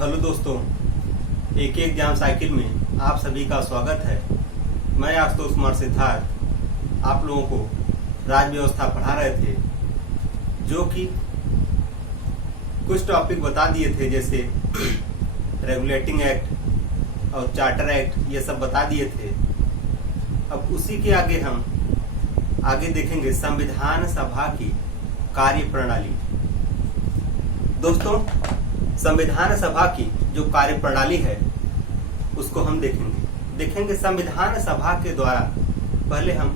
Hello दोस्तों, एक exam cycle में आप सभी का स्वागत है। मैं आशुतोष कुमार सिद्धार्थ आप लोगों को राज्य व्यवस्था पढ़ा रहे थे, जो कि कुछ टॉपिक बता दिए थे, जैसे रेगुलेटिंग एक्ट और चार्टर एक्ट, ये सब बता दिए थे। अब उसी के आगे हम देखेंगे संविधान सभा की कार्य प्रणाली। दोस्तों, संविधान सभा की जो कार्य प्रणाली है उसको हम देखेंगे संविधान सभा के द्वारा। पहले हम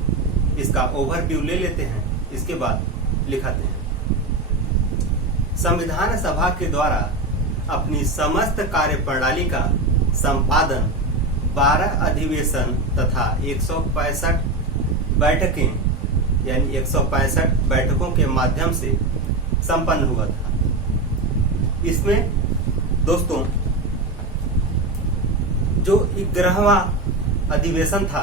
इसका ओवरव्यू ले लेते हैं, इसके बाद लिखाते हैं। संविधान सभा के द्वारा अपनी समस्त कार्य प्रणाली का संपादन 12 अधिवेशन तथा 165 बैठकें यानी 165 बैठकों के माध्यम से संपन्न हुआ था। इसमें दोस्तों जो 11वां अधिवेशन था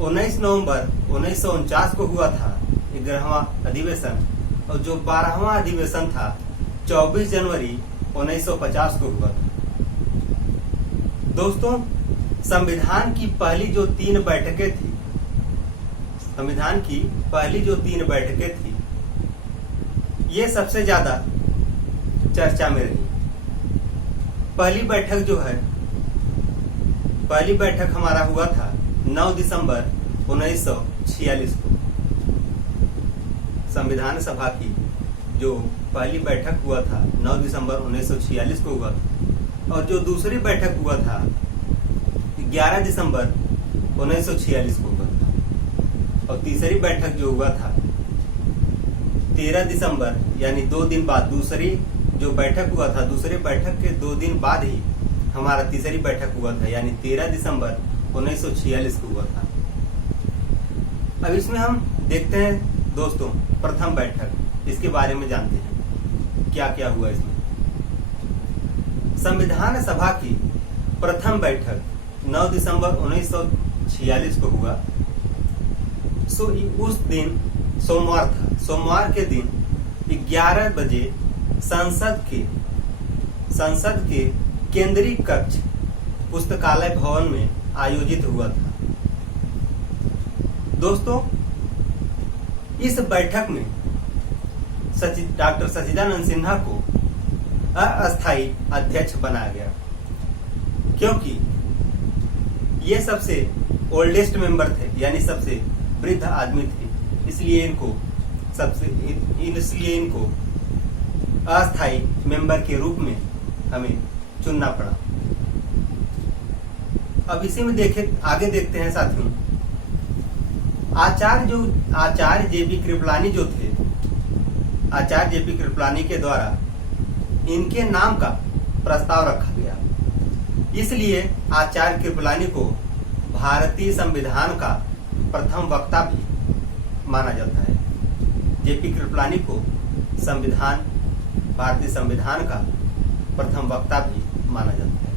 19 नवंबर 1949 को हुआ था 11वां अधिवेशन, और जो 12वां अधिवेशन था 24 जनवरी 1950 को हुआ था। दोस्तों, संविधान की पहली जो 3 बैठकें थी, ये सबसे ज्यादा चर्चा में रही। पहली बैठक हमारा हुआ था 9 दिसंबर 1946 को। संविधान सभा की जो पहली बैठक हुआ था 9 दिसंबर 1946 को हुआ था, और जो दूसरी बैठक हुआ था 11 दिसंबर 1946 को हुआ था, और तीसरी बैठक जो हुआ था 13 दिसंबर यानी 2 दिन बाद, दूसरी जो बैठक हुआ था, दूसरे बैठक के 2 दिन बाद ही हमारा तीसरी बैठक हुआ था, यानी 13 दिसंबर 1946 को हुआ था। अब इसमें हम देखते हैं दोस्तों प्रथम बैठक, इसके बारे में जानते हैं क्या क्या हुआ इसमें। संविधान सभा की प्रथम बैठक 9 दिसंबर 1946 को हुआ। उस दिन सोमवार था। सोमवार के दिन 11 बजे संसद के केंद्रीय कक्ष पुस्तकालय भवन में आयोजित हुआ था। दोस्तों, इस बैठक में डॉक्टर सच्चिदानंद सिन्हा को अस्थायी अध्यक्ष बनाया गया, क्योंकि ये सबसे ओल्डेस्ट मेंबर थे, यानी सबसे वृद्ध आदमी थे, इसलिए इनको अस्थायी मेंबर के रूप में हमें चुनना पड़ा। अब इसी में आगे देखते हैं साथियों। आचार्य जेपी कृपलानी जो थे, आचार्य जेपी कृपलानी के द्वारा इनके नाम का प्रस्ताव रखा गया। इसलिए आचार्य कृपलानी को भारतीय संविधान का प्रथम वक्ता भी माना जाता है। जेपी कृपलानी को भारतीय संविधान का प्रथम वक्ता भी माना जाता है।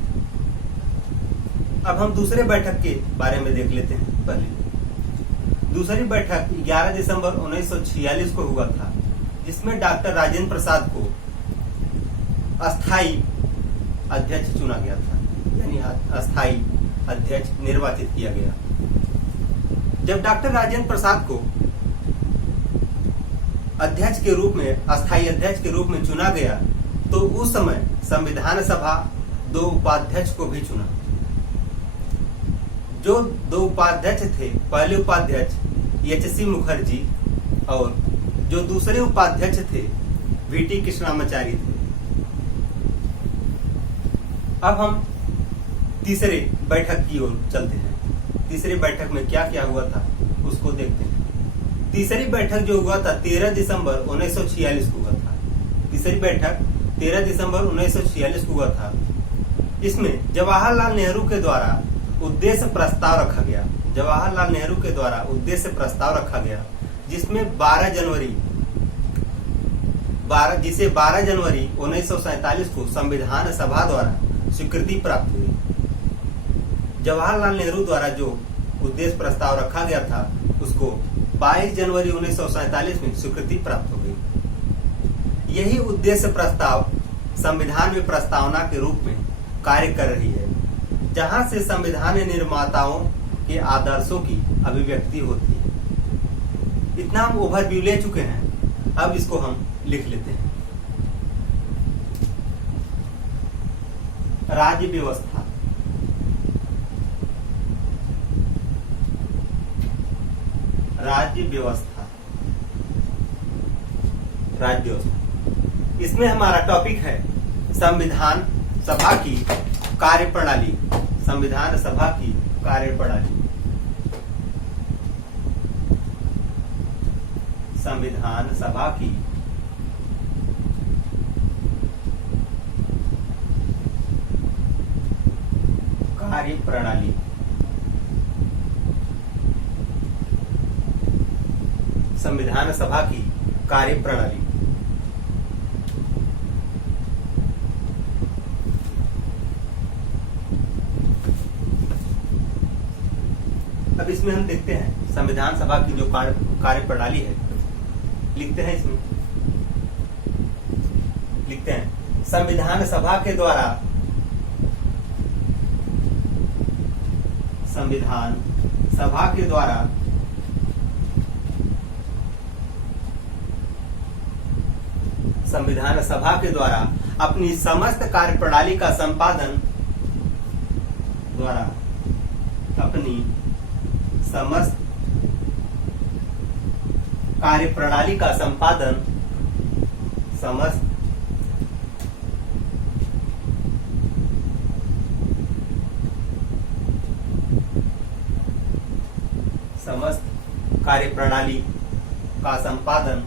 अब हम दूसरे बैठक के बारे में देख लेते हैं। पहले दूसरी बैठक 11 दिसंबर 1946 को हुआ था, जिसमें डॉक्टर राजेंद्र प्रसाद को अस्थायी अध्यक्ष चुना गया था, यानी अस्थायी अध्यक्ष निर्वाचित किया गया। जब डॉक्टर राजेंद्र प्रसाद को अस्थायी अध्यक्ष के रूप में चुना गया, तो उस समय संविधान सभा 2 उपाध्यक्ष को भी चुना। जो 2 उपाध्यक्ष थे, पहले उपाध्यक्ष एच.सी. मुखर्जी और जो दूसरे उपाध्यक्ष थे वी.टी. कृष्णामाचारी थे। अब हम तीसरे बैठक की ओर चलते हैं। तीसरी बैठक में क्या क्या हुआ था उसको देखते हैं। तीसरी बैठक जो हुआ था 13 दिसंबर 1946 को हुआ था। तीसरी बैठक 13 दिसंबर 1946 को हुआ था। इसमें जवाहरलाल नेहरू के द्वारा उद्देश्य प्रस्ताव रखा गया। जवाहरलाल नेहरू के द्वारा उद्देश्य प्रस्ताव रखा गया, जिसमें 12 जनवरी 1947 को संविधान सभा द्वारा स्वीकृति प्राप्त हुई। जवाहरलाल नेहरू द्वारा जो उद्देश्य प्रस्ताव रखा गया था उसको 22 जनवरी 1947 में स्वीकृति प्राप्त हो गई। यही उद्देश्य प्रस्ताव संविधान में प्रस्तावना के रूप में कार्य कर रही है, जहां से संविधान निर्माताओं के आदर्शों की अभिव्यक्ति होती है। इतना हम ओवरव्यू ले चुके हैं, अब इसको हम लिख लेते हैं। राज्य व्यवस्था। राज्य व्यवस्था। राज्य व्यवस्था, इसमें हमारा टॉपिक है संविधान सभा की कार्यप्रणाली। संविधान सभा की कार्यप्रणाली। संविधान सभा की कार्यप्रणाली। संविधान सभा की कार्यप्रणाली। अब इसमें हम देखते हैं संविधान सभा की जो कार्यप्रणाली है, लिखते हैं इसमें, लिखते हैं संविधान सभा के द्वारा, संविधान सभा के द्वारा संविधान सभा के द्वारा अपनी समस्त कार्यप्रणाली का संपादन, द्वारा अपनी समस्त कार्यप्रणाली का संपादन, समस्त कार्यप्रणाली का संपादन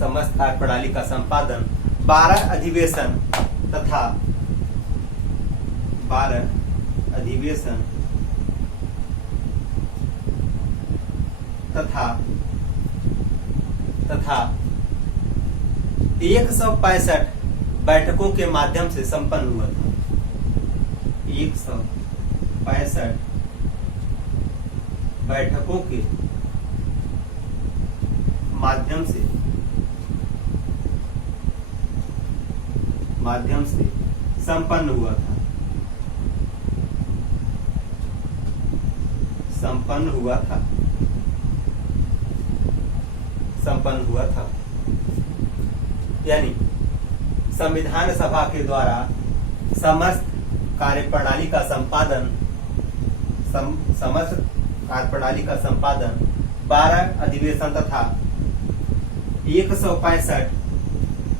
समस्त कार्यप्रणाली का संपादन 12 अधिवेशन तथा 12 अधिवेशन तथा 165 बैठकों के माध्यम से संपन्न हुआ था। 165 बैठकों के माध्यम से संपन्न हुआ था। संपन्न हुआ था यानी संविधान सभा के द्वारा समस्त कार्यप्रणाली का संपादन, समस्त कार्यप्रणाली का संपादन 12 अधिवेशन तथा 165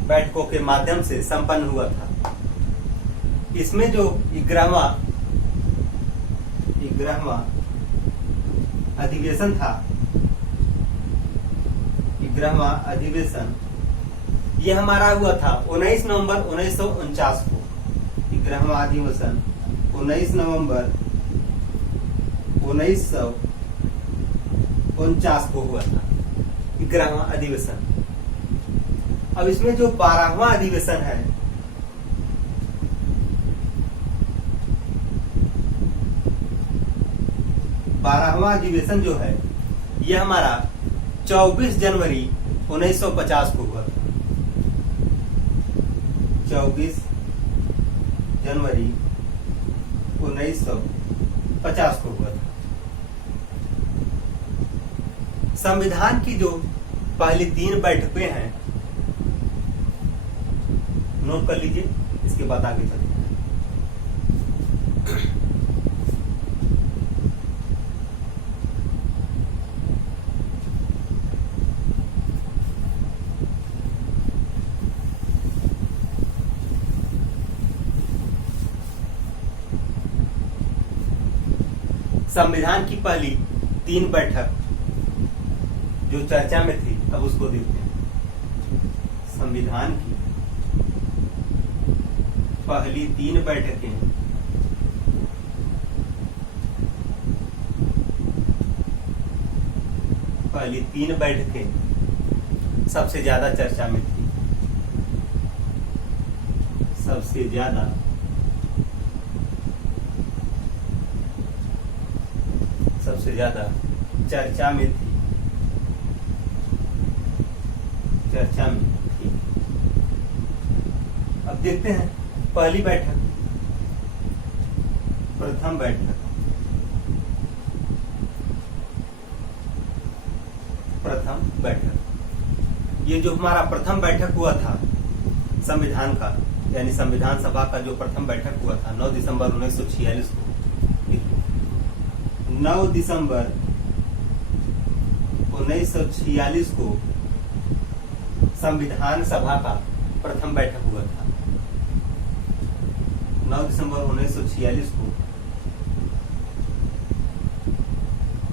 बैठकों के माध्यम से संपन्न हुआ था। इसमें जो 11वां अधिवेशन था, 11वां अधिवेशन, ये हमारा हुआ था 19 नवंबर 1949 को। 11वां अधिवेशन 19 नवंबर 1949 को हुआ था, 11वां अधिवेशन। अब इसमें जो 12वां अधिवेशन है, 12वां अधिवेशन जो है, ये हमारा 24 जनवरी 1950 को हुआ था। 24 जनवरी 1950 को हुआ था। संविधान की जो पहली 3 बैठकें हैं, नोट कर लीजिए, इसके बाद आगे चलते हैं। संविधान की पहली 3 बैठक जो चर्चा में थी, अब उसको देखते हैं। संविधान की पहली 3 बैठकें, पहली 3 बैठकें सबसे ज्यादा चर्चा में थी। सबसे ज्यादा चर्चा में थी। चर्चा में। अब देखते हैं पहली बैठक, प्रथम बैठक। प्रथम बैठक, ये जो हमारा प्रथम बैठक हुआ था संविधान का, यानी संविधान सभा का जो प्रथम बैठक हुआ था 9 दिसंबर 1946 को। 9 दिसंबर 1946 को संविधान सभा का प्रथम बैठक हुआ था। 9 दिसंबर 1946 को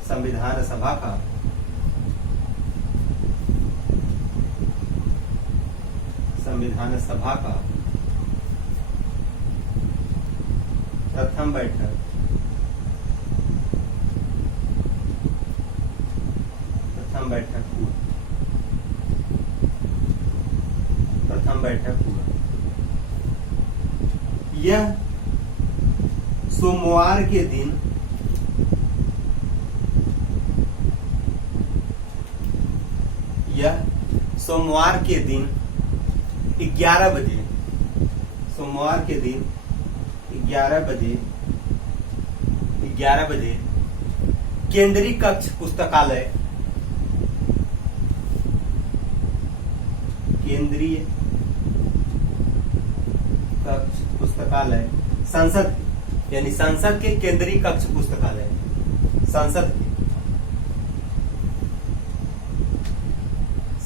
संविधान सभा का प्रथम बैठक हुआ। यह सोमवार के दिन सोमवार के दिन 11 बजे, सोमवार के दिन 11 बजे केंद्रीय कक्ष पुस्तकालय, केंद्रीय कक्ष पुस्तकालय संसद, यानी संसद के केंद्रीय कक्ष पुस्तकालय,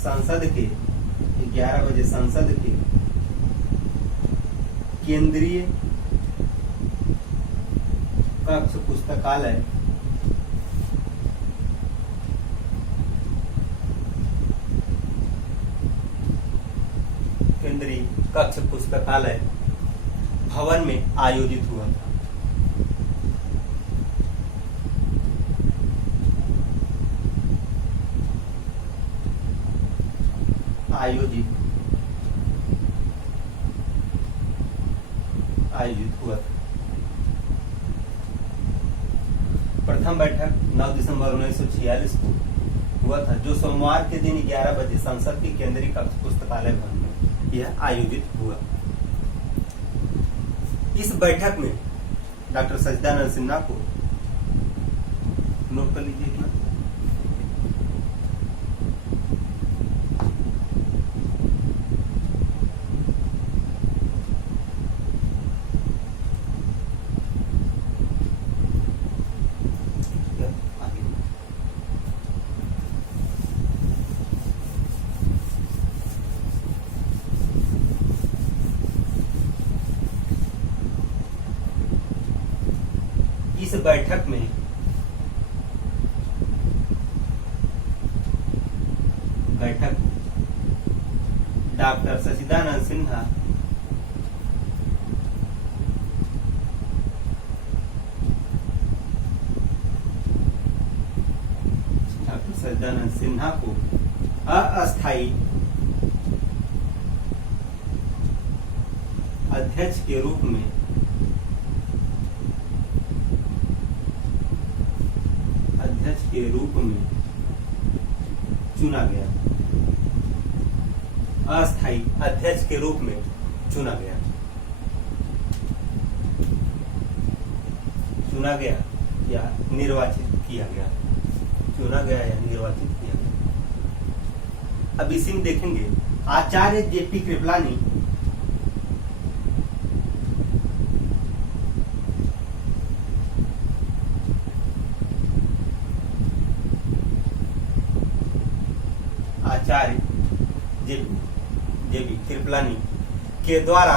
संसद के 11 बजे संसद के केंद्रीय कक्ष पुस्तकालय भवन में आयोजित हुआ था। आयोजित हुआ था। प्रथम बैठक 9 दिसंबर 1946 को हुआ था, जो सोमवार के दिन 11 बजे संसद के केंद्रीय कक्ष पुस्तकालय भवन में यह आयोजित हुआ। इस बैठक में डॉक्टर सच्चिदानंद सिन्हा को नोट कर लीजिए इतना, इस बैठक में डॉक्टर सच्चिदानंद सिन्हा को अस्थायी अध्यक्ष के रूप में चुना गया। अस्थायी अध्यक्ष के रूप में चुना गया या निर्वाचित किया गया। अब इसी में देखेंगे आचार्य जेपी कृपलानी जेपी कृपलानी के द्वारा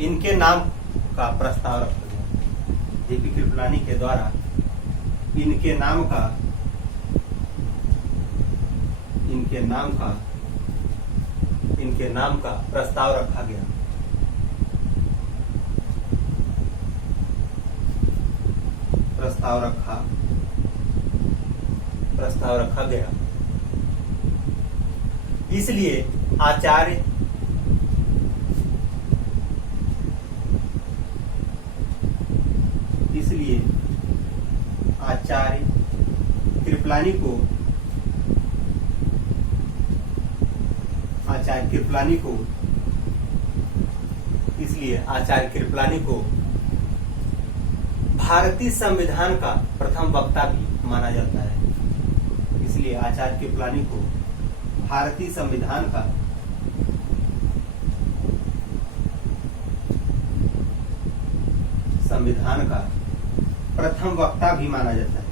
इनके नाम का प्रस्ताव रखा गया। जेपी कृपलानी के द्वारा इनके नाम का प्रस्ताव रखा गया। प्रस्ताव रखा गया। इसलिए आचार्य आचार्य कृपलानी को इसलिए आचार्य कृपलानी को भारतीय संविधान का प्रथम वक्ता भी माना जाता है। इसलिए आचार्य कृपलानी को भारतीय संविधान का प्रथम वक्ता भी माना जाता है।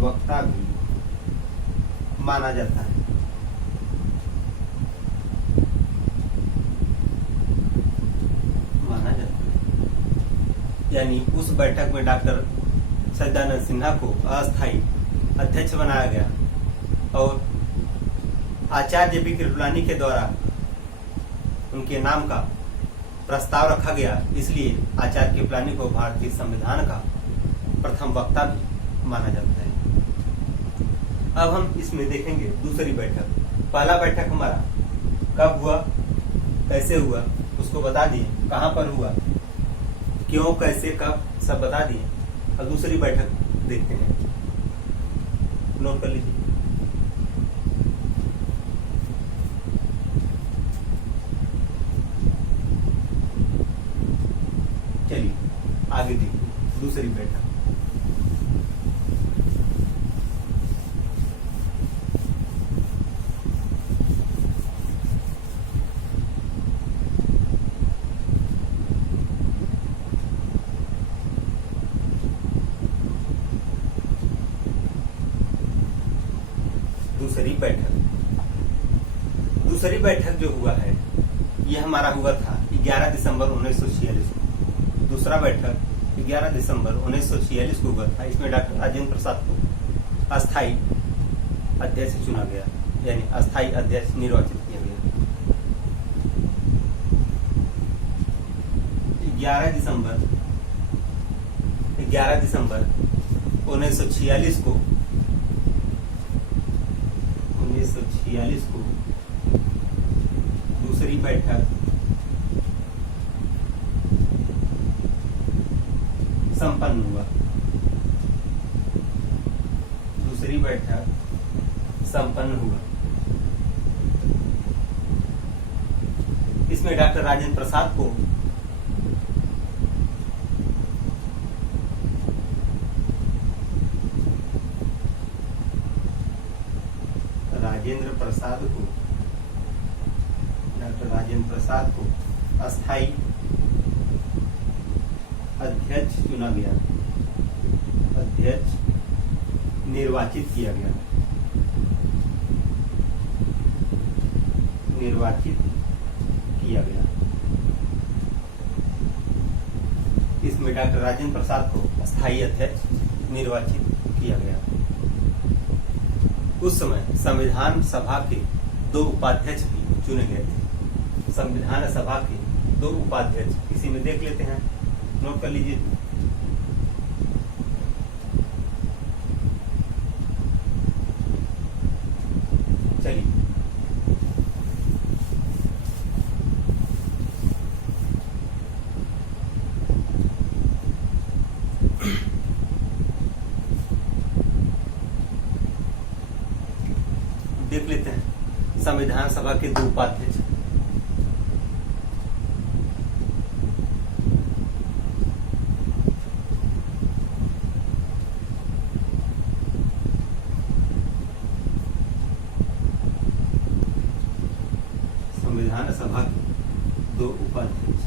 वक्ता भी माना जाता है। यानी उस बैठक में डॉक्टर सच्चिदानंद सिन्हा को अस्थायी अध्यक्ष बनाया गया और आचार्य जेपी कृपलानी के द्वारा उनके नाम का प्रस्ताव रखा गया। इसलिए आचार्य कृपलानी को भारतीय संविधान का प्रथम वक्ता भी माना जाता है। अब हम इसमें देखेंगे दूसरी बैठक। पहला बैठक हमारा कब हुआ, कैसे हुआ, उसको बता दिए, कहां पर हुआ, क्यों, कैसे, कब, सब बता दिए। अब दूसरी बैठक देखते हैं, नोट कर लीजिए। चलिए आगे देखिए दूसरी बैठक। दूसरी बैठक जो हुआ है यह हमारा हुआ था 11 दिसंबर 1946 को। दूसरा बैठक 11 दिसंबर 1946 को हुआ था। इसमें डॉक्टर राजेंद्र प्रसाद को अस्थायी अध्यक्ष चुना गया, यानी अस्थायी अध्यक्ष निर्वाचित किया गया। 11 दिसंबर 1946 को दूसरी बैठक संपन्न हुआ। इसमें डॉक्टर राजेंद्र प्रसाद को डॉक्टर राजेंद्र प्रसाद को अस्थायी अध्यक्ष चुना गया, अध्यक्ष निर्वाचित किया गया। इसमें डॉक्टर राजेंद्र प्रसाद को अस्थायी अध्यक्ष निर्वाचित किया गया। उस समय संविधान सभा के 2 उपाध्यक्ष भी चुने गए थे। संविधान सभा के 2 उपाध्यक्ष इसी में देख लेते हैं, नोट कर लीजिए। चलिए देख लेते हैं संविधान सभा के 2 उपाध्यक्ष। संविधान सभा के 2 उपाध्यक्ष।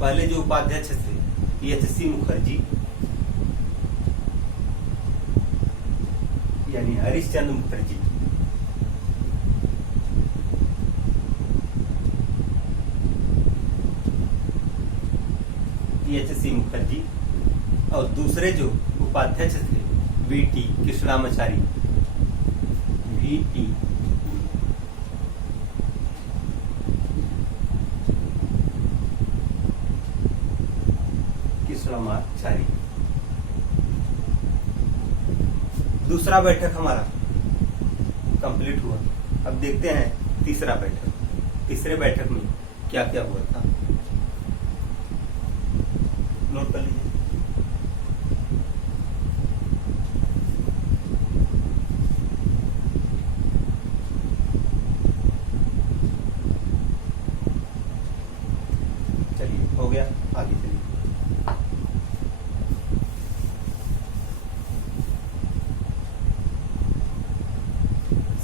पहले जो उपाध्यक्ष थे एच.सी. मुखर्जी, यानी हरिश्चंद्र मुखर्जी। एच.सी. मुखर्जी और दूसरे जो उपाध्यक्ष थे वी.टी. कृष्णामाचारी। दूसरा बैठक हमारा कंप्लीट हुआ। अब देखते हैं तीसरा बैठक। तीसरे बैठक में क्या क्या हुआ था, नोट कर लीजिए। चलिए हो गया, आगे चलिए।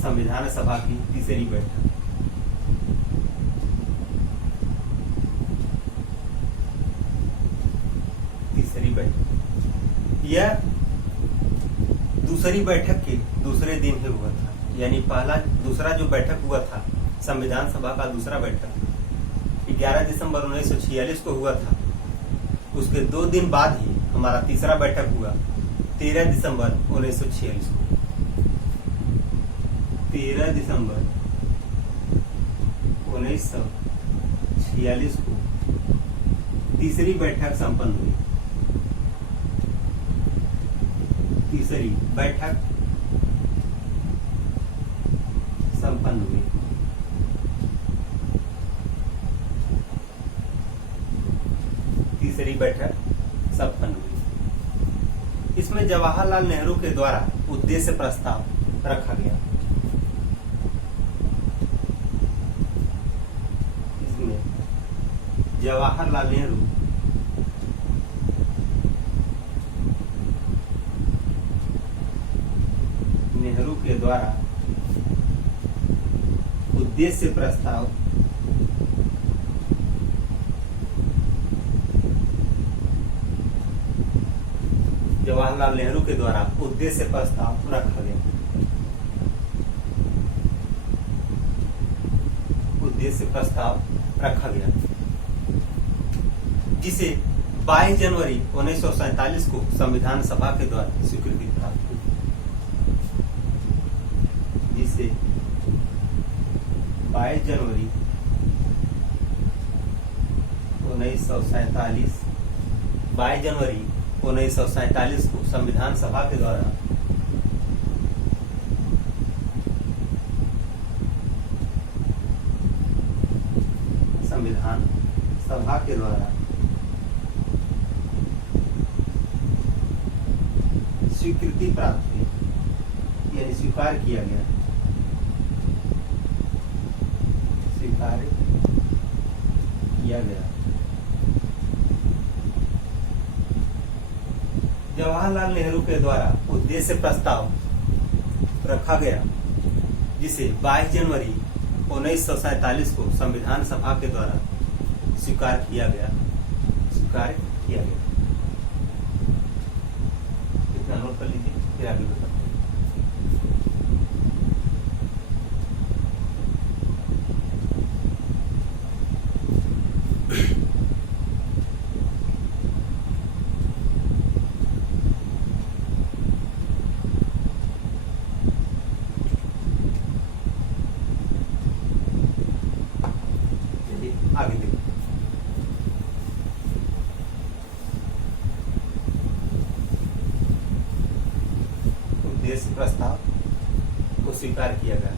संविधान सभा की तीसरी बैठक। तीसरी बैठक यह दूसरी बैठक के दूसरे दिन ही हुआ था, यानी दूसरा जो बैठक हुआ था संविधान सभा का दूसरा बैठक 11 दिसंबर 1946 को हुआ था। उसके 2 दिन बाद ही हमारा तीसरा बैठक हुआ 13 दिसंबर 1946 को। 13 दिसंबर 1946 को तीसरी बैठक संपन्न हुई। तीसरी बैठक संपन्न हुई। तीसरी बैठक संपन्न हुई। इसमें जवाहरलाल नेहरू के द्वारा उद्देश्य प्रस्ताव रखा गया। इसमें जवाहरलाल नेहरू के द्वारा उद्देश्य प्रस्ताव जवाहरलाल नेहरू के द्वारा उद्देश्य प्रस्ताव रखा गया। उद्देश्य प्रस्ताव रखा गया जिसे 22 जनवरी 1947 को संविधान सभा के द्वारा स्वीकृति प्राप्त हुई। जिसे 22 जनवरी 1947 22 जनवरी 1947 को संविधान सभा के द्वारा स्वीकृति प्राप्त हुई, यानी स्वीकार किया गया। स्वीकार किया गया। जवाहरलाल नेहरू के द्वारा उद्देश्य प्रस्ताव रखा गया जिसे 22 जनवरी 1947 को संविधान सभा के द्वारा स्वीकार किया गया। इतना नोट कर लीजिए, फिर आगे बताते हैं। आगे देखिए। उद्देश्य प्रस्ताव को स्वीकार किया गया।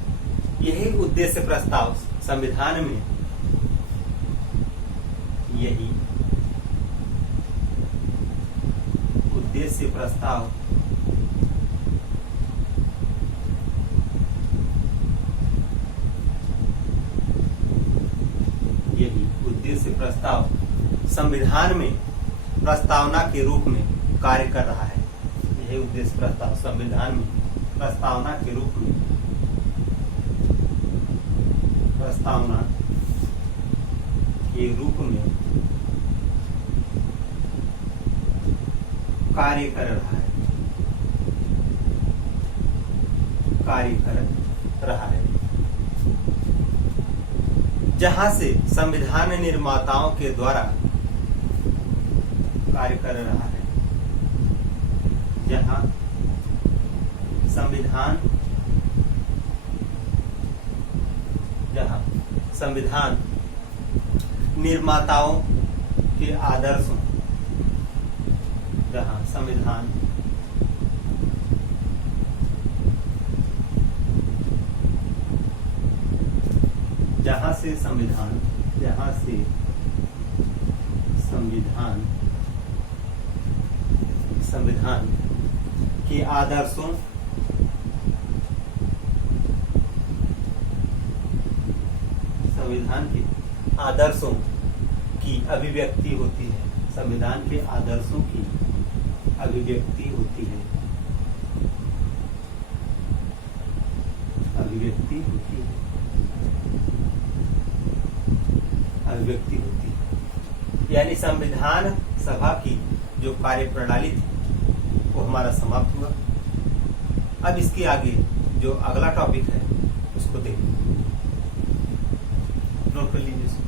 यही उद्देश्य प्रस्ताव संविधान में यही उद्देश्य प्रस्ताव संविधान में प्रस्तावना के रूप में कार्य कर रहा है। यही उद्देश्य प्रस्ताव संविधान में प्रस्तावना के रूप में कार्य कर रहा है। जहां से संविधान निर्माताओं के द्वारा कार्य कर रहा है। जहां संविधान निर्माताओं के आदर्शों जहां से संविधान जहां से संविधान के आदर्शों की अभिव्यक्ति होती है। संविधान के आदर्शों की अभिव्यक्ति होती है। यानी संविधान सभा की जो कार्य प्रणाली थी वो हमारा समाप्त हुआ। अब इसके आगे जो अगला टॉपिक है उसको देखिए, नोट कर लीजिए इसको।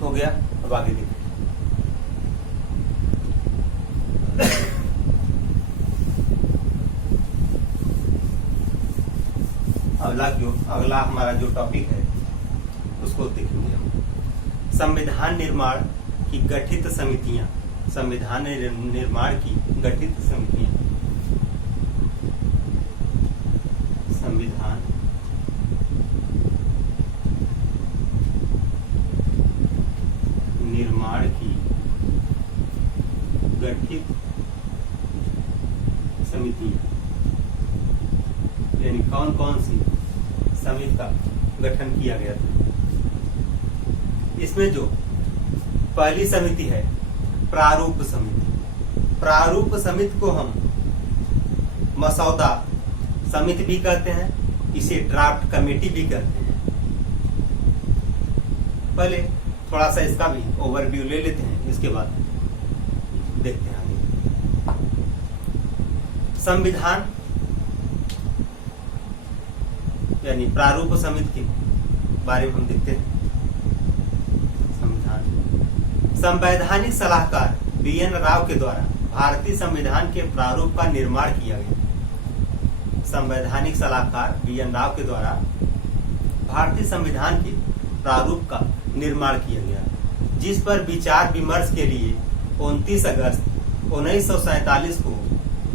हो गया, अब आगे देखिए। अगला हमारा जो टॉपिक है उसको देखेंगे हम। संविधान निर्माण की गठित समितियां। संविधान निर्माण की गठित समितियां। संविधान निर्माण की गठित समितियां, यानी कौन कौन सी समिति का गठन किया गया था। इसमें जो पहली समिति है प्रारूप समिति। प्रारूप समिति को हम मसौदा समिति भी कहते हैं, इसे ड्राफ्ट कमेटी भी कहते हैं। पहले थोड़ा सा इसका भी ओवरव्यू ले लेते हैं, इसके बाद देखते हैं आगे। संविधान यानी प्रारूप समिति के बारे में हम देखते हैं। संवैधानिक सलाहकार BN राव के द्वारा भारतीय संविधान के प्रारूप का निर्माण किया गया। संवैधानिक सलाहकार BN राव के द्वारा भारतीय संविधान के प्रारूप का निर्माण किया गया, जिस पर विचार विमर्श के लिए 29 अगस्त 1947 को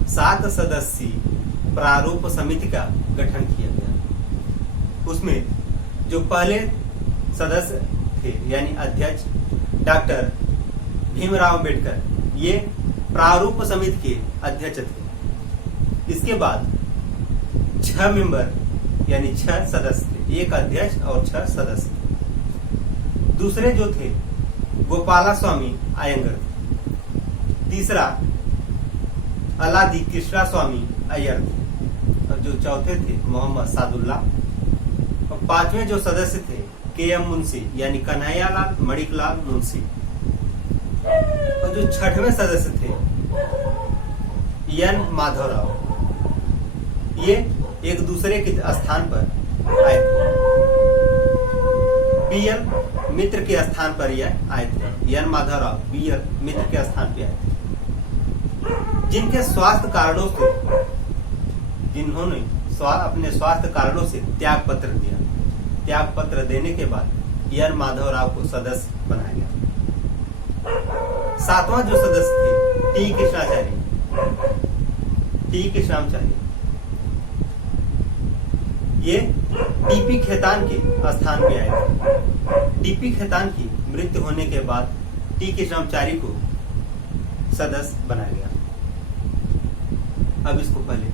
7 सदस्यीय प्रारूप समिति का गठन किया गया। उसमें जो पहले सदस्य थे यानी अध्यक्ष डॉक्टर भीमराव अम्बेडकर, ये प्रारूप समिति के अध्यक्ष थे। इसके बाद 6 मेंबर यानी 6 सदस्य थे, एक अध्यक्ष और 6 सदस्य। दूसरे जो थे गोपाला स्वामी अयंगर थे। तीसरा अलादी कृष्णा स्वामी अय्यर थे, और जो चौथे थे मोहम्मद सादुल्ला। और 5वें जो सदस्य थे KM मुंशी यानी कन्हैयालाल मणिकलाल मुंशी। और जो 6वें सदस्य थे N माधवराव, ये एक दूसरे के स्थान पर आए थे। BL मित्र के स्थान पर यह आए थे। N माधवराव BL मित्र के स्थान पर आए थे, जिनके स्वास्थ्य कारणों से जिन्होंने अपने स्वास्थ्य कारणों से त्याग पत्र दिया। त्याग पत्र देने के बाद N माधवराव को सदस्य बनाया गया। 7वां जो सदस्य थे T कृष्णाचार्य, ये DP खेतान के स्थान पे आए थे। DP खेतान की मृत्यु होने के बाद T कृष्णाचार्य को सदस्य बनाया गया। अब इसको पहले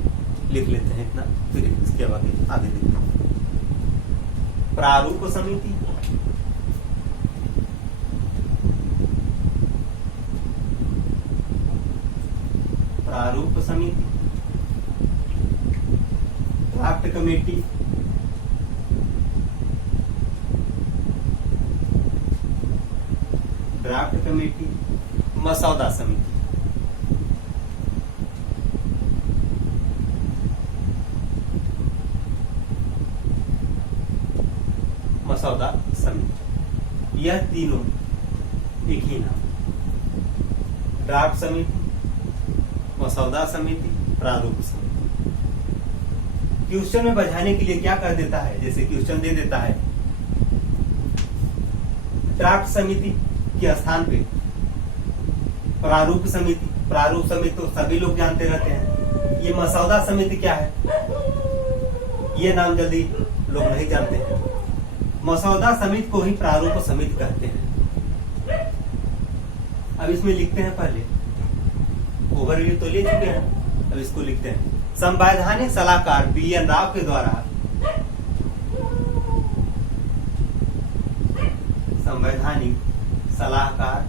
लिख लेते हैं इतना, फिर इसके आगे देखते हैं। प्रारूप समिति, प्रारूप समिति, ड्राफ्ट कमेटी, मसौदा समिति। मसौदा समिति यह तीनों एक ही नाम, ड्राफ्ट समिति, मसौदा समिति, प्रारूप समिति। क्वेश्चन में बजाने के लिए क्या कर देता है, जैसे क्वेश्चन दे देता है ड्राफ्ट समिति के स्थान पे प्रारूप समिति। प्रारूप समिति तो सभी लोग जानते रहते हैं। ये मसौदा समिति क्या है, ये नाम जल्दी लोग नहीं जानते हैं। मसौदा समिति को ही प्रारूप समिति कहते हैं। अब इसमें लिखते हैं, पहले ओवरव्यू तो ले चुके हैं, अब इसको लिखते हैं। संवैधानिक सलाहकार BN राव के द्वारा संवैधानिक सलाहकार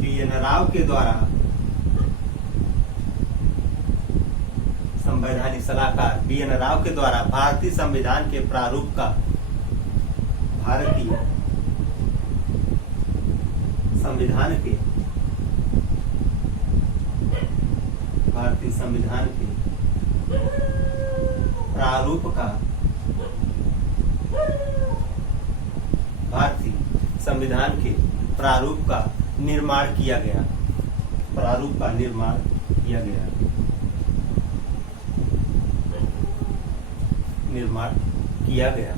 BN राव के द्वारा संवैधानिक सलाहकार BN राव के द्वारा भारतीय संविधान के प्रारूप का भारतीय संविधान के प्रारूप का भारतीय संविधान के प्रारूप का निर्माण किया गया। प्रारूप का निर्माण किया गया। निर्माण किया गया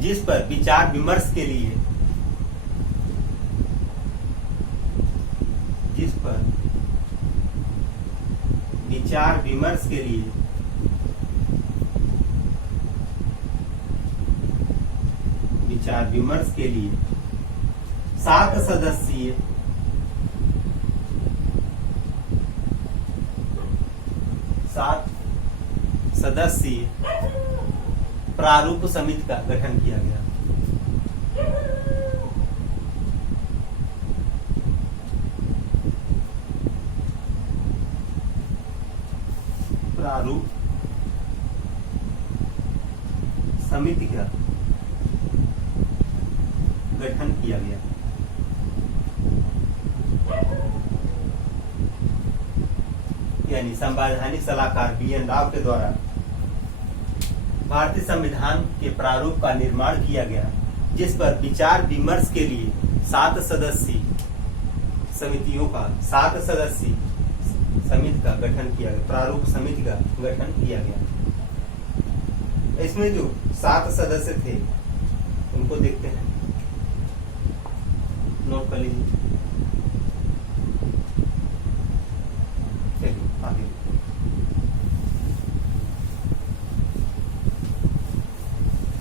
जिस पर विचार विमर्श के लिए विचार विमर्श के लिए 7 सदस्यीय प्रारूप समिति का गठन किया गया। प्रारूप समिति का गठन किया गया। यानी संवैधानिक सलाहकार BN राव के द्वारा भारतीय संविधान के प्रारूप का निर्माण किया गया, जिस पर विचार विमर्श के लिए 7 सदस्यीय समिति का गठन किया गया। प्रारूप समिति का गठन किया गया। इसमें जो 7 सदस्य थे उनको देखते हैं, नोट कर लीजिए। चलिए आगे।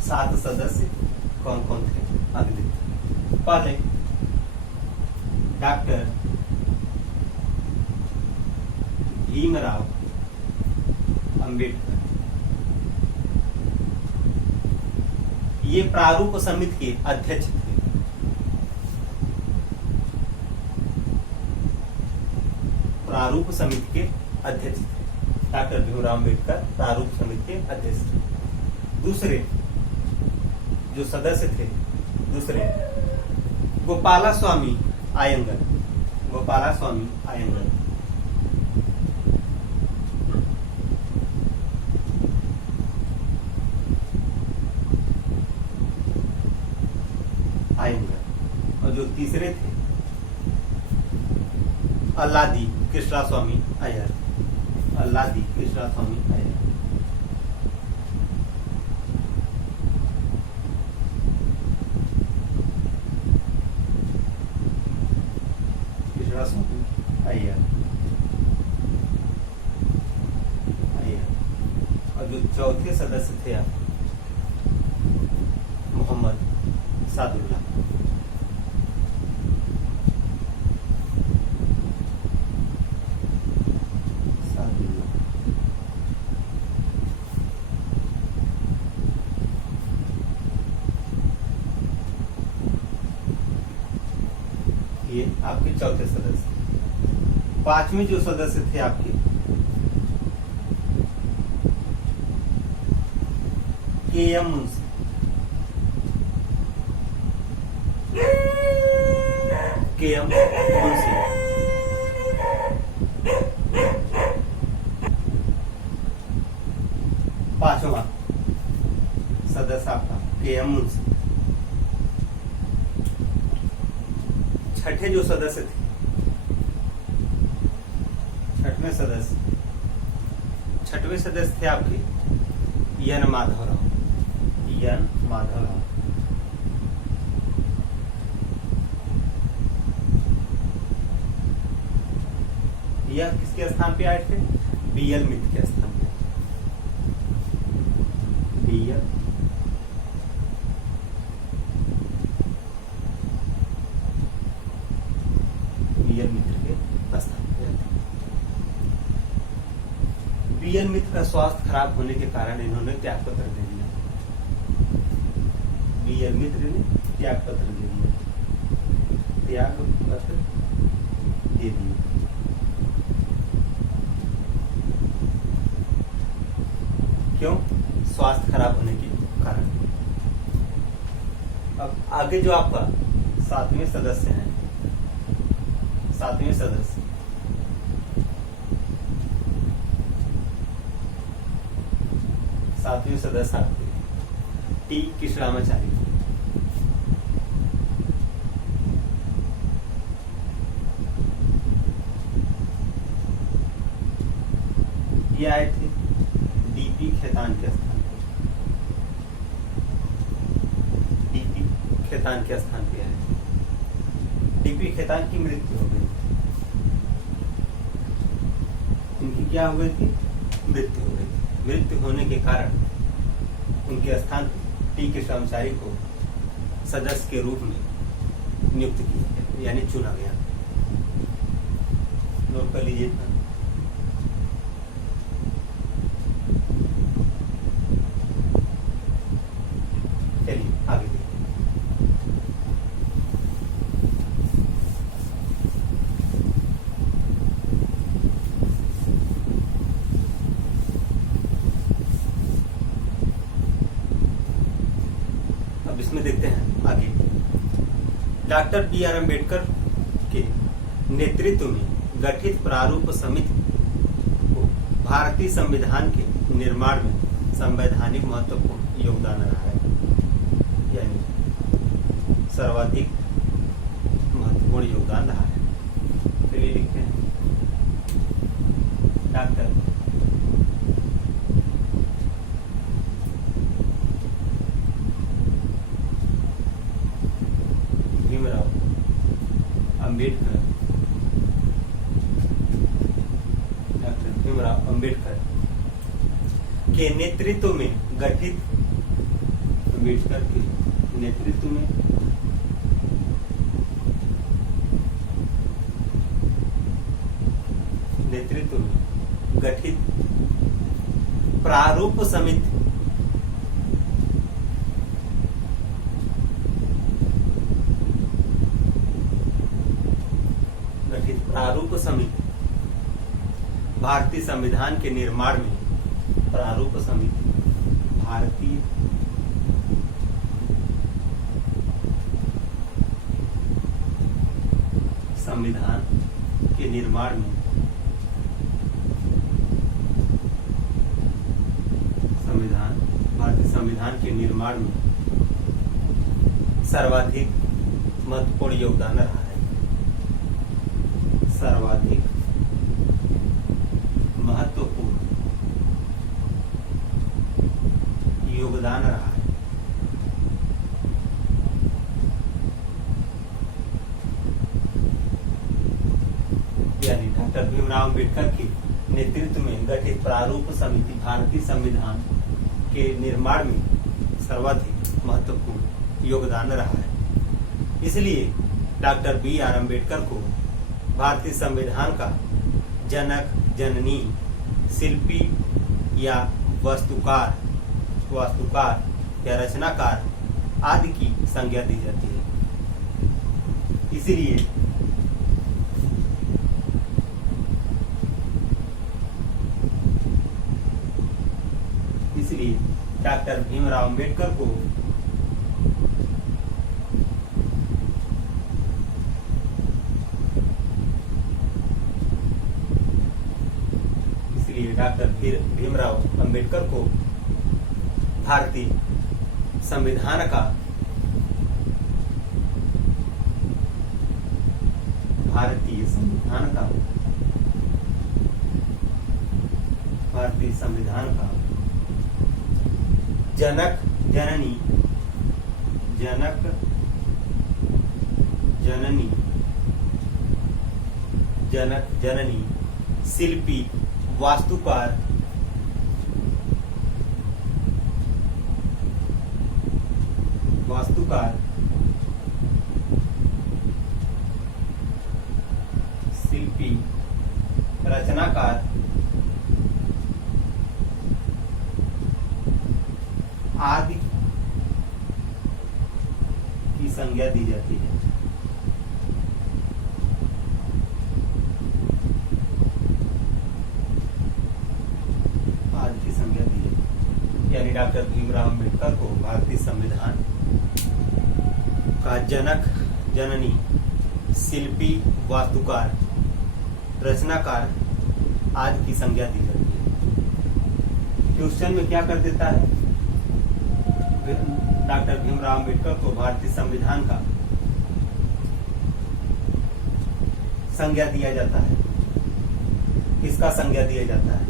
सात सदस्य कौन कौन थे आगे देखते हैं। पहले डॉक्टर भीमराव अंबेडकर, ये प्रारूप समिति के अध्यक्ष थे। प्रारूप समिति के अध्यक्ष थे डॉक्टर भीमराव अंबेडकर, प्रारूप समिति के अध्यक्ष थे। दूसरे जो सदस्य थे, गोपालास्वामी अयंगर। और जो तीसरे थे अल्लादी कृष्णास्वामी अय्यर। और जो चौथे सदस्य थे मोहम्मद सादुल्लाह। ये आपके चौथे सदस्य। पांचवें जो सदस्य थे आपके KM मुंशी। KM मुंशी। छठे जो सदस्य थे, छठवें सदस्य थे आपके एन माधवराव। यह किसके स्थान पे आए थे? BL मित्र के स्थान पे। BL मित्र के स्थान पे। BL मित्र का स्वास्थ्य खराब होने के कारण इन्होंने त्याग पत्र दे दिया। BL मित्र ने त्याग पत्र दे दिया। क्यों? स्वास्थ्य खराब होने के कारण। अब आगे जो आपका सातवें सदस्य हैं, सातवें सदस्य आपके T कृष्णामाचारी। ये आए थे DP खेतान के स्थान पे। DP खेतान के स्थान पे आए। DP खेतान की मृत्यु हो गई। इनकी क्या हो गई थी? मृत्यु हो गई। मृत्यु होने के कारण उनके स्थान पर T कृष्णामाचारी को सदस्य के रूप में नियुक्त किया गया, यानी चुना गया। नोट कर लीजिए। चलिए आगे देखिए। अब इसमें देखते हैं आगे। डॉक्टर BR अम्बेडकर के नेतृत्व में गठित प्रारूप समिति को भारतीय संविधान के निर्माण में संवैधानिक महत्वपूर्ण योगदान रहा है, यानी सर्वाधिक महत्वपूर्ण योगदान रहा है। चलिए लिखते हैं। डॉक्टर भीमराव अम्बेडकर, अम्बेडकर के नेतृत्व में गठित, अम्बेडकर के नेतृत्व में गठित प्रारूप समिति भारतीय संविधान के निर्माण में, प्रारूप समिति भारतीय संविधान के निर्माण में भारतीय संविधान के निर्माण में सर्वाधिक महत्वपूर्ण योगदान रहा है। सर्वाधिक महत्वपूर्ण योगदान रहा है। यानी डॉक्टर भीमराव अम्बेडकर के नेतृत्व में गठित प्रारूप समिति भारतीय संविधान के निर्माण में सर्वाधिक महत्वपूर्ण योगदान रहा है। इसलिए डॉक्टर BR अम्बेडकर को भारतीय संविधान का जनक, जननी, शिल्पी या वास्तुकार या रचनाकार आदि की संज्ञा दी जाती है। इसलिए डॉक्टर भीमराव अम्बेडकर को भीमराव अम्बेडकर को भारतीय संविधान का भारतीय संविधान का जनक जननी शिल्पी वास्तुकार शिल्पी रचनाकार आदि की संज्ञा दी जाती है। आदि की संज्ञा दी है, यानी डॉक्टर भीमराव अम्बेडकर को भारतीय संविधान का जनक जननी शिल्पी वास्तुकार रचनाकार आदि की संज्ञा दी जाती है। क्वेश्चन में क्या कर देता है, डॉक्टर भीमराव अम्बेडकर को भारतीय संविधान का संज्ञा दिया जाता है। किसका संज्ञा दिया जाता है?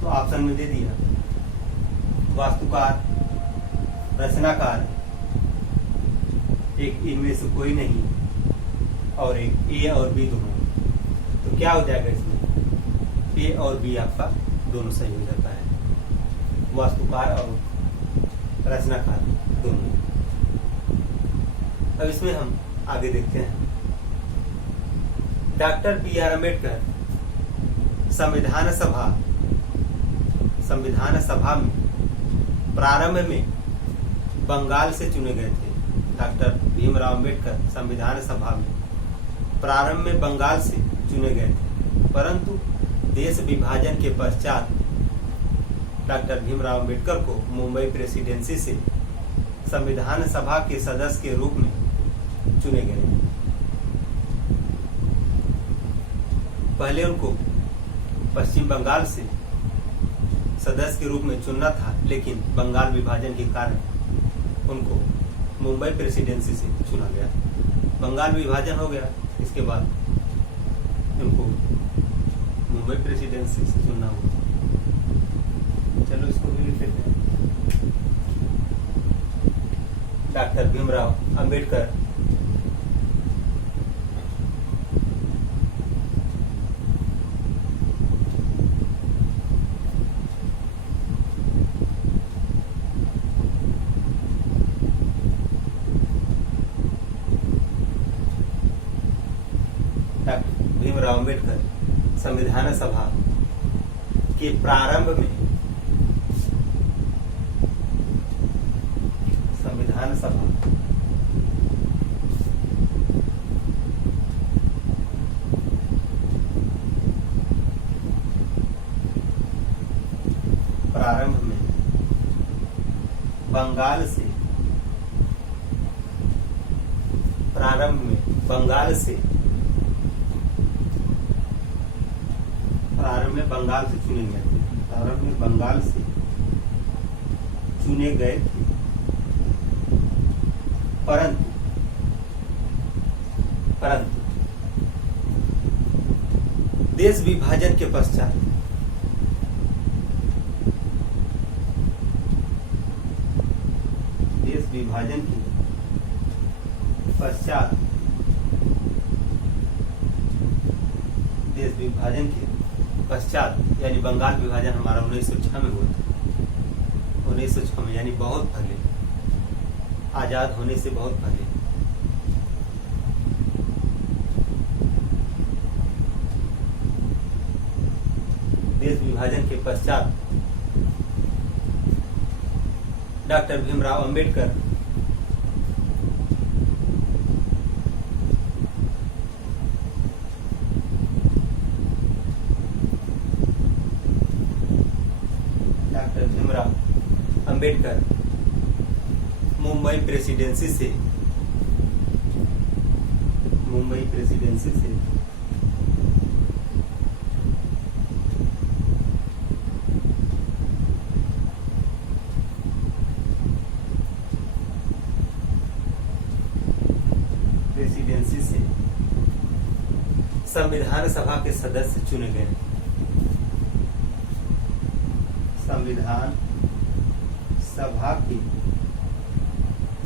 तो ऑप्शन में दे दिया, वास्तुकार, रचनाकार, एक इनमें से कोई नहीं, और एक ए और बी दोनों। तो क्या हो जाएगा इसमें? ए और बी आपका दोनों सही हो जाता है, वास्तुकार और रचनाकार दोनों। अब इसमें हम आगे देखते हैं। डॉक्टर बी आर अम्बेडकर संविधान सभा में प्रारंभ में बंगाल से चुने गए थे। डॉक्टर भीमराव अम्बेडकर संविधान सभा में प्रारंभ में बंगाल से चुने गए थे, परंतु देश विभाजन के पश्चात डॉक्टर भीमराव अम्बेडकर को मुंबई प्रेसिडेंसी से संविधान सभा के सदस्य के रूप में चुने गए। पहले उनको पश्चिम बंगाल से सदस्य के रूप में चुनना था, लेकिन बंगाल विभाजन के कारण उनको मुंबई प्रेसिडेंसी से चुना गया। बंगाल विभाजन हो गया, इसके बाद उनको मुंबई प्रेसिडेंसी से चुनना हुआ। चलो इसको भी लिख लेते हैं। डॉक्टर भीमराव अम्बेडकर भीमराव अम्बेडकर संविधान सभा के प्रारंभ में बंगाल से चुने गए थे। प्रारंभ में बंगाल से चुने गए थे, परंतु देश विभाजन के पश्चात यानी बंगाल विभाजन हमारा 1906 में हुआ था। 1906 में, यानी बहुत पहले, आजाद होने से बहुत पहले। देश विभाजन के पश्चात डॉक्टर भीमराव अम्बेडकर मुंबई प्रेसिडेंसी से प्रेसिडेंसी से संविधान सभा के सदस्य चुने गए। संविधान सभा के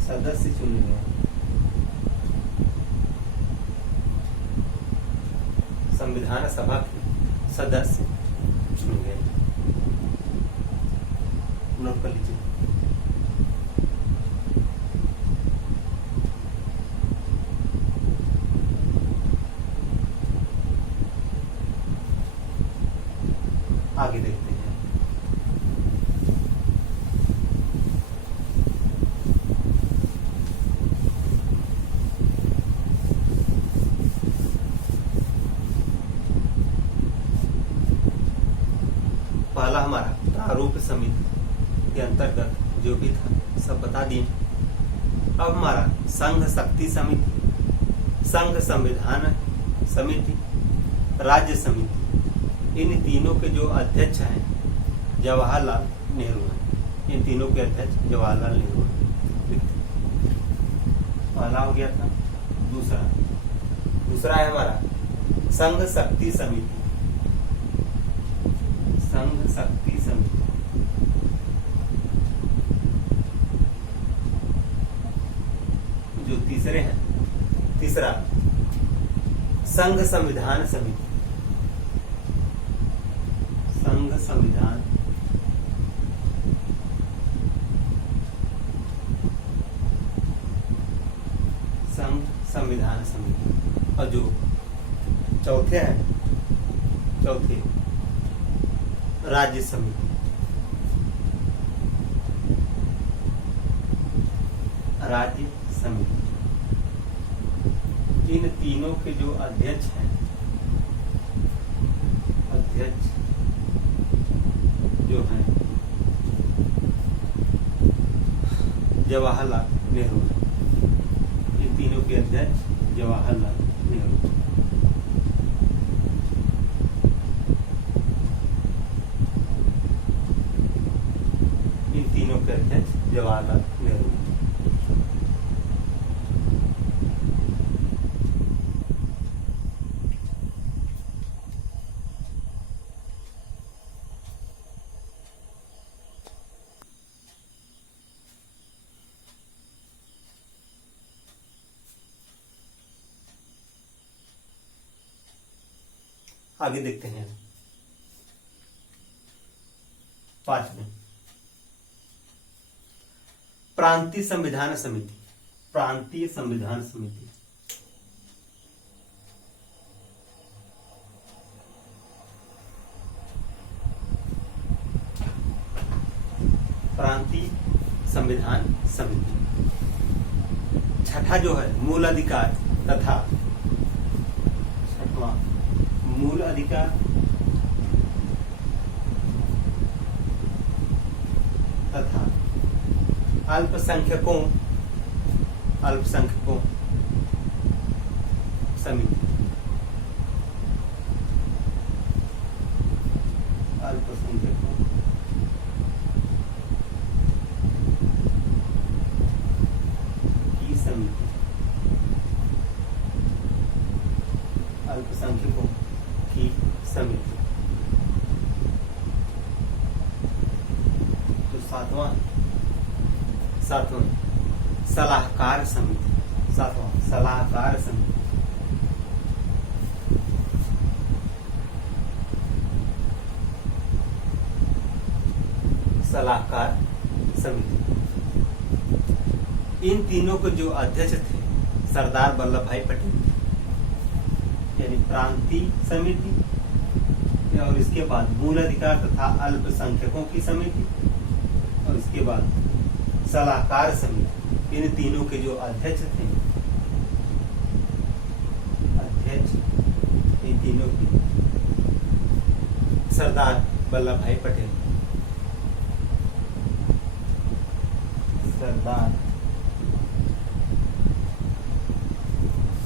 सदस्य चुने गए। संविधान सभा के सदस्य चुने गए। नोट कर लीजिए। आगे देखते हैं। पहला हमारा प्रारूप समिति के अंतर्गत जो भी था सब बता दिए। अब हमारा संघ शक्ति समिति, संघ संविधान समिति, राज्य समिति, इन तीनों के जो अध्यक्ष हैं जवाहरलाल नेहरू हैं। इन तीनों के अध्यक्ष जवाहरलाल नेहरू हैं। पहला हो गया था। दूसरा है हमारा संघ शक्ति समिति। संघ शक्ति समिति जो तीसरा संघ संविधान समिति। संघ संविधान समिति। और जो चौथे राज्य समिति। राज्य समिति इन तीनों के जो अध्यक्ष हैं, जो हैं जवाहरलाल नेहरू। इन तीनों के अध्यक्ष जवाहरलाल नेहरू। इन तीनों के अध्यक्ष जवाहरलाल नेहरू। आगे देखते हैं। 5वें प्रांतीय संविधान समिति। प्रांतीय संविधान समिति प्रांतीय संविधान समिति। छठा जो है मूल अधिकार तथा मूल अधिकार तथा अल्पसंख्यकों समिति। अल्पसंख्यकों की समिति। अल्पसंख्यकों की समिति। तो सातवां सलाहकार समिति। सलाहकार समिति। सलाहकार समिति इन तीनों के जो अध्यक्ष थे सरदार वल्लभ भाई पटेल, यानी प्रांतीय समिति, और इसके बाद मूल अधिकार तथा अल्पसंख्यकों की समिति, और इसके बाद सलाहकार समिति। इन तीनों के जो अध्यक्ष थे, इन तीनों के सरदार वल्लभ भाई पटेल, सरदार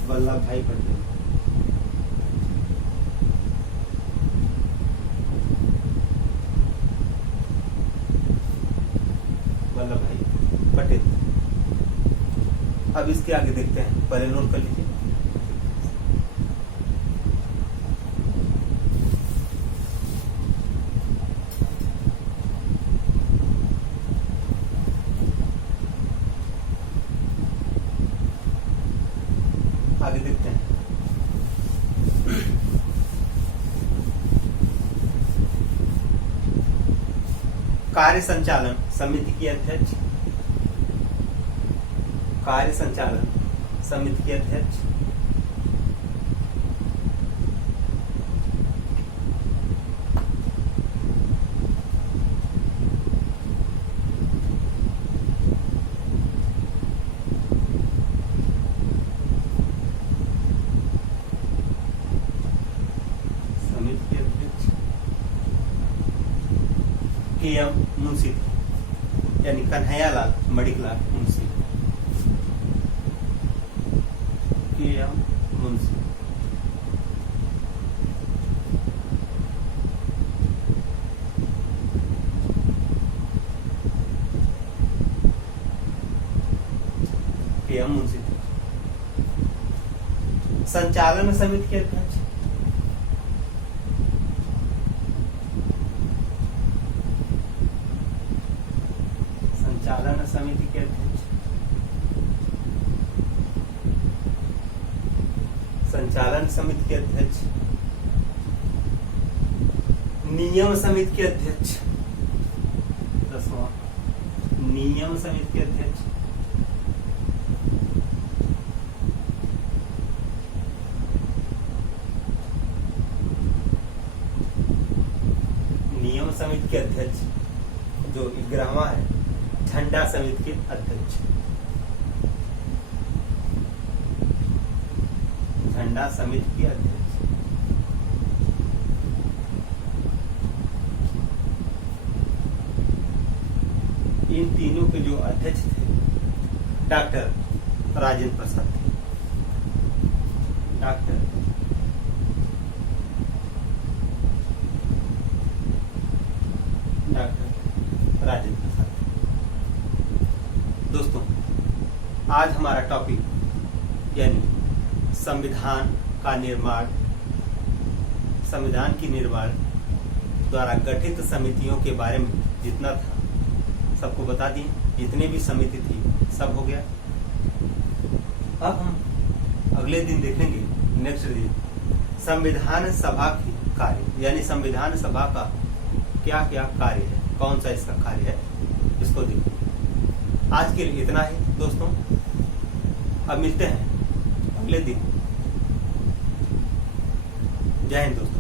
वल्लभ भाई पटेल। अब इसके आगे देखते हैं, पहले नोट कर लीजिए। आगे देखते हैं। कार्य संचालन समिति की अध्यक्ष, कार्य संचालन समिति के अध्यक्ष, समिति के अध्यक्ष के.एम. मुंशी यानी कन्हैयालाल मणिकलाल मुंशी, के.एम. मुंशी। के.एम. मुंशी संचालन समिति के अध्यक्ष, संचालन समिति के अध्यक्ष, संचालन समिति के अध्यक्ष, नियम समिति के अध्यक्ष, 10वां नियम समिति के अध्यक्ष, नियम समिति के अध्यक्ष जो 11वां है, झंडा समिति के अध्यक्ष, झंडा समिति के अध्यक्ष, इन तीनों के जो अध्यक्ष थे डॉक्टर राजेंद्र प्रसाद थे, डॉक्टर राजेंद्र प्रसाद। दोस्तों, आज हमारा टॉपिक यानी संविधान का निर्माण, संविधान की निर्माण द्वारा गठित समितियों के बारे में जितना था सबको बता दिए, जितने भी समिति थी सब हो गया। अब हम अगले दिन देखेंगे, नेक्स्ट दिन, संविधान सभा की कार्य यानी संविधान सभा का क्या क्या कार्य है, कौन सा इसका कार्य है, इसको देखिए। आज के लिए इतना ही दोस्तों, अब मिलते हैं अगले दिन। जय हिंद दोस्तों।